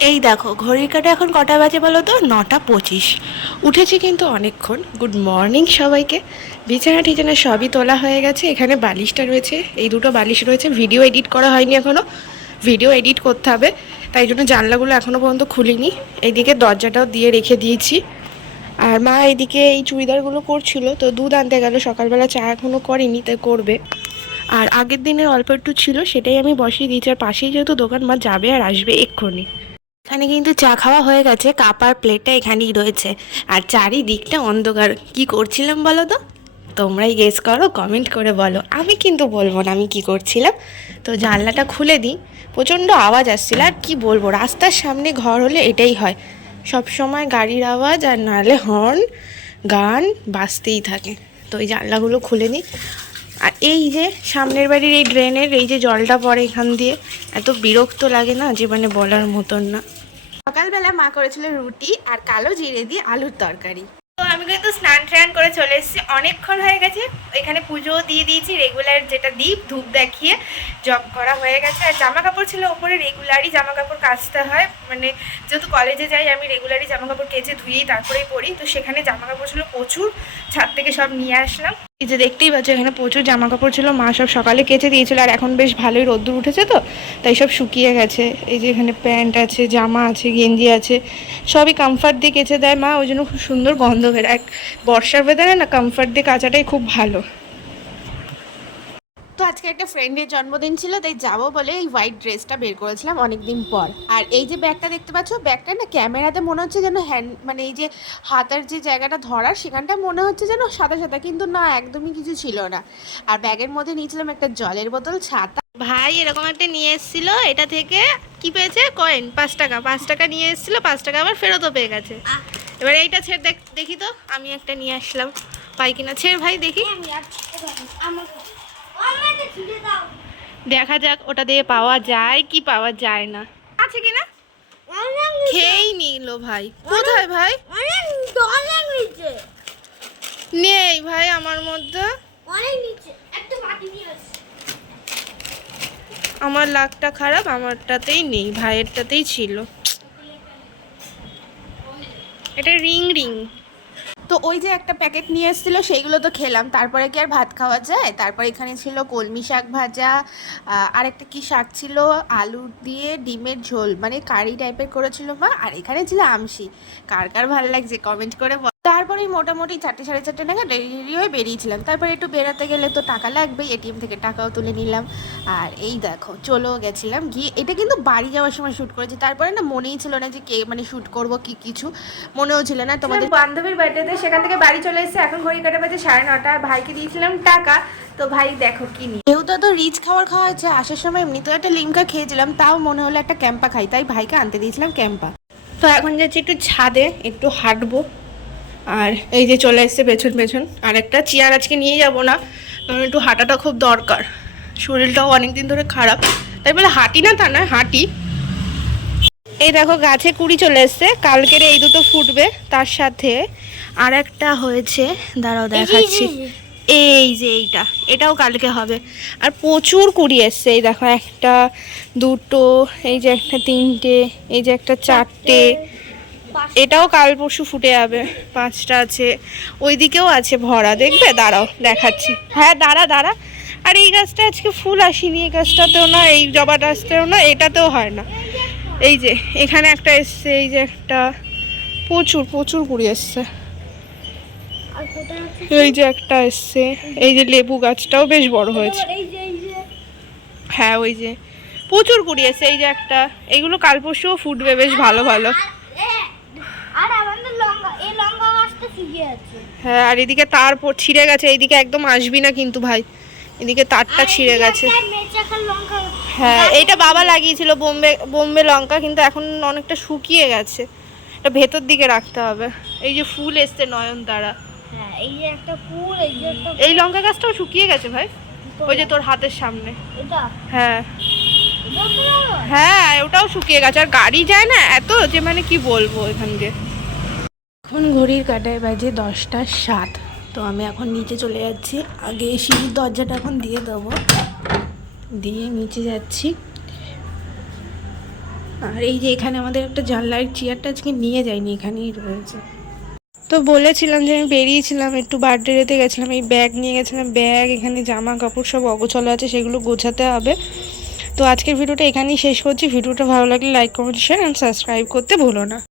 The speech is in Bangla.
এই দেখো, ঘড়ির কাটা এখন কটা বাজে বলো তো? নটা পঁচিশ। উঠেছি কিন্তু অনেকক্ষণ। গুড মর্নিং সবাইকে। বিছানা টিছানা সবই তোলা হয়ে গেছে। এখানে বালিশটা রয়েছে। এই দুটো বালিশ রয়েছে। ভিডিও এডিট করা হয়নি এখনও ভিডিও এডিট করতে হবে। তাই জন্য জানলাগুলো এখনও পর্যন্ত খুলিনি। এইদিকে দরজাটাও দিয়ে রেখে দিয়েছি। আর মা এইদিকে এই চুড়িদারগুলো করছিল। তো দুধ আনতে গেল। সকালবেলা চা এখনও করেনি, তাই করবে। আর আগের দিনের অল্প একটু ছিল, সেটাই আমি বসিয়ে দিয়েছি। আর পাশেই যেহেতু দোকান, মা যাবে আর আসবে এক্ষুনি। এখানে কিন্তু চা খাওয়া হয়ে গেছে কাপ আর প্লেটটা এখানেই রয়েছে। আর চারিদিকটা অন্ধকার। কি করছিলাম বলো তো? তোমরাই গেস করো কমেন্ট করে বলো। আমি কিন্তু বলব না আমি কি করছিলাম। তো জানলাটা খুলে দিই। প্রচণ্ড আওয়াজ আসছিল, আর কি বলব, রাস্তার সামনে ঘর হলে এটাই হয়। সব সময় গাড়ির আওয়াজ আর নাহলে হর্ন গান বাজতেই থাকে। তো ওই জানলাগুলো খুলে নিই। আর এই যে সামনের বাড়ির এই ড্রেনের এই যে জলটা পড়ে এখান দিয়ে এত বিরক্ত লাগে না যে মানে বলার মতন না। সকালবেলা মা করেছিল রুটি আর কালো জিরে দিয়ে আলুর তরকারি। তো আমি কিন্তু স্নান ট্রান করে চলে এসেছি। অনেকক্ষণ হয়ে গেছে। এখানে পুজোও দিয়ে দিয়েছি রেগুলার যেটা দ্বীপ ধূপ দেখিয়ে জব করা হয়ে গেছে। আর জামা কাপড় ছিল ওপরে রেগুলারই জামা কাপড় কাচতে হয়। মানে যেহেতু কলেজে যাই আমি রেগুলারই জামা কাপড় কেচে ধুয়েই তারপরেই পরি। তো সেখানে জামা কাপড় ছিল প্রচুর। ছাদ থেকে সব নিয়ে আসলাম। এই যে দেখতেই পাচ্ছ, এখানে প্রচুর জামা কাপড় ছিল, মা সব সকালে কেচে দিয়েছিল, আর এখন বেশ ভালোই রোদ্দুর উঠেছে তো, তাই সব শুকিয়ে গেছে। এই যে এখানে প্যান্ট আছে, জামা আছে, গেঞ্জি আছে, সবই কমফর্ট দিয়ে কেচে দেয় মা, ওই জন্য খুব সুন্দর গন্ধ বের, এক বর্ষার ওয়েদারে না কমফর্ট দিয়ে কাচাটাই খুব ভালো। আজকে একটা ফ্রেন্ডের জন্মদিন ছিল তাই যাব বলে এই হোয়াইট ড্রেসটা বের করেছিলাম অনেকদিন পর। আর এই যে ব্যাগটা দেখতে পাচ্ছ ব্যাগটা না ক্যামেরাতে মনে হচ্ছে যেন হ্যান্ড মানে এই যে হাতের যে জায়গাটা ধরার সেখানটা মনে হচ্ছে যেন সাদা সাদা কিন্তু না একদমই কিছু ছিল না। আর ব্যাগের মধ্যে নিয়েছিলাম একটা জলের বোতল ছাতা। ভাই এরকম একটা নিয়ে এসেছিল এটা থেকে কি পেয়েছে? কয়েন পাঁচ টাকা। পাঁচ টাকা নিয়ে এসেছিল পাঁচ টাকা আবার ফেরতও পেয়ে গেছে। এবার এইটা ছেড়ে দেখ দেখি তো আমি একটা নিয়ে আসলাম। পাই কিনা? ছেড় ভাই দেখি। দেখা যাক ওটা দিয়ে পাওয়া যায় কি পাওয়া যায় না। আছে কি না খেয়েই নিল ভাই। কোথায় ভাই? নেই ভাই আমার মধ্যে। আমার লাকটা খারাপ আমারটাতেই নেই ভাইয়েরটাতেই ছিল। এটা রিং রিং। তো ওই যে একটা প্যাকেট নিয়ে এসেছিল, সেইগুলো তো খেলাম। তারপরে কি আর ভাত খাওয়া যায়? তারপরে এখানে ছিল কলমি শাক ভাজা আর একটা কি শাক ছিল? আলু দিয়ে ডিমের ঝোল। মানে কারি টাইপের করেছিল মা। আর এখানে ছিল আমসি কার কার ভালো লাগছে? কমেন্ট করে বল। তারপরে মোটামুটি চারটে সাড়ে চারটে নাগাদ রেডি হয়ে বেরিয়েছিলাম। তারপরে একটু বেরাতে গেলে তো টাকা লাগবে এটিএম থেকে টাকাও তুলে নিলাম। আর এই দেখো চলেও গেছিলাম। গিয়ে এটা কিন্তু বাড়ি যাওয়ার সময় শ্যুট করেছি। তারপরে না মনেই ছিল না যে কে মানে শ্যুট করব কি কিছু মনেও ছিল না। তোমাদের বান্ধবীর বার্থডেতে সেখান থেকে বাড়ি চলে এসেছে। এখন ঘড়ি কাটা বাজে সাড়ে নটা। ভাইকে দিয়েছিলাম টাকা। তো ভাই দেখো কি নি যেহেতু তো রিচ খাবার খাওয়া হচ্ছে আসার সময় এমনি তো একটা লিমকা খেয়েছিলাম তাও মনে হলো একটা ক্যাম্পা খাই। তাই ভাইকে আনতে দিয়েছিলাম ক্যাম্পা। তো এখন যাচ্ছি একটু ছাদে একটু হাঁটবো। আর এই যে চলে এসছে পেছন পেছন। আর একটা চেয়ার আজকে নিয়ে যাব না কারণ একটু হাঁটাটা খুব দরকার। শরীরটাও অনেক দিন ধরে খারাপ। তাই বলে হাঁটি না তা নয় হাঁটি। এই দেখো গাছে কুড়ি চলে এসছে। কালকের এই দুটো ফুটবে তার সাথে। আর একটা হয়েছে দাঁড়াও দেখাচ্ছি। এই যে। এইটা এটাও কালকে হবে। আর প্রচুর কুড়ি এসছে। এই দেখো একটা দুটো এই যে একটা তিনটে এই যে একটা চারটে। এটাও কাল পরশু ফুটে যাবে। পাঁচটা আছে। ওইদিকেও আছে ভরা। দেখবে? দাঁড়াও দেখাচ্ছি। হ্যাঁ দাঁড়া দাঁড়া। আর এই গাছটা আজকে ফুল আসেনি। এই গাছটাতেও না এই জবা গাছটাও না এটাতেও হয় না। এই যে এখানে একটা এসছে। এই যে একটা প্রচুর প্রচুর কুড়ি এসছে। এই যে একটা এসছে। এই যে লেবু গাছটাও বেশ বড় হয়েছে। হ্যাঁ ওই যে প্রচুর কুড়ি এসছে। এই যে একটা এইগুলো কাল পরশুও ফুটবে। বেশ ভালো ভালো আর আমাদের লঙ্কা এই লঙ্কা গাছটা শুকিয়ে আছে হ্যাঁ আর এদিকে তার ছিঁড়ে গেছে এইদিকে একদম আসবি না কিন্তু ভাই। এদিকে তারটা ছিঁড়ে গেছে। হ্যাঁ এইটা বাবা লাগিয়েছিল বোম্বে বোম্বে লঙ্কা কিন্তু এখন অনেকটা শুকিয়ে গেছে। এটা ভেতর দিকে রাখতে হবে। এই যে ফুল এসছে নয়নতারা হ্যাঁ এই যে একটা ফুল এই যে একটা এই লঙ্কা গাছটাও শুকিয়ে গেছে ভাই। ওই যে তোর হাতের সামনে। হ্যাঁ। হ্যাঁ ওটাও শুকিয়ে গেছে। আর গাড়ি যায় না এত যে মানে কি বলব এখান দিয়ে। এখন ঘড়ির কাটায় বাজে দশটা সাত। তো আমি এখন নিচে চলে যাচ্ছি। আগে সিঁড়ির দরজাটা এখন দিয়ে দেবো। দিয়ে নিচে যাচ্ছি। আর এই যে এখানে আমাদের একটা জানলার চেয়ারটা আজকে নিয়ে যায়নি এখানেই রয়েছে। তো বলেছিলাম যে আমি বেরিয়েছিলাম, একটু বার্থডেতে গেছিলাম, এই ব্যাগ নিয়ে গেছিলাম ব্যাগ এখানে জামা কাপড় সব অগোছালো আছে, সেগুলো গোছাতে হবে। তো আজকের ভিডিওটা এখানেই শেষ করছি। ভিডিওটা ভালো লাগলে like comment share and subscribe করতে ভুলো না।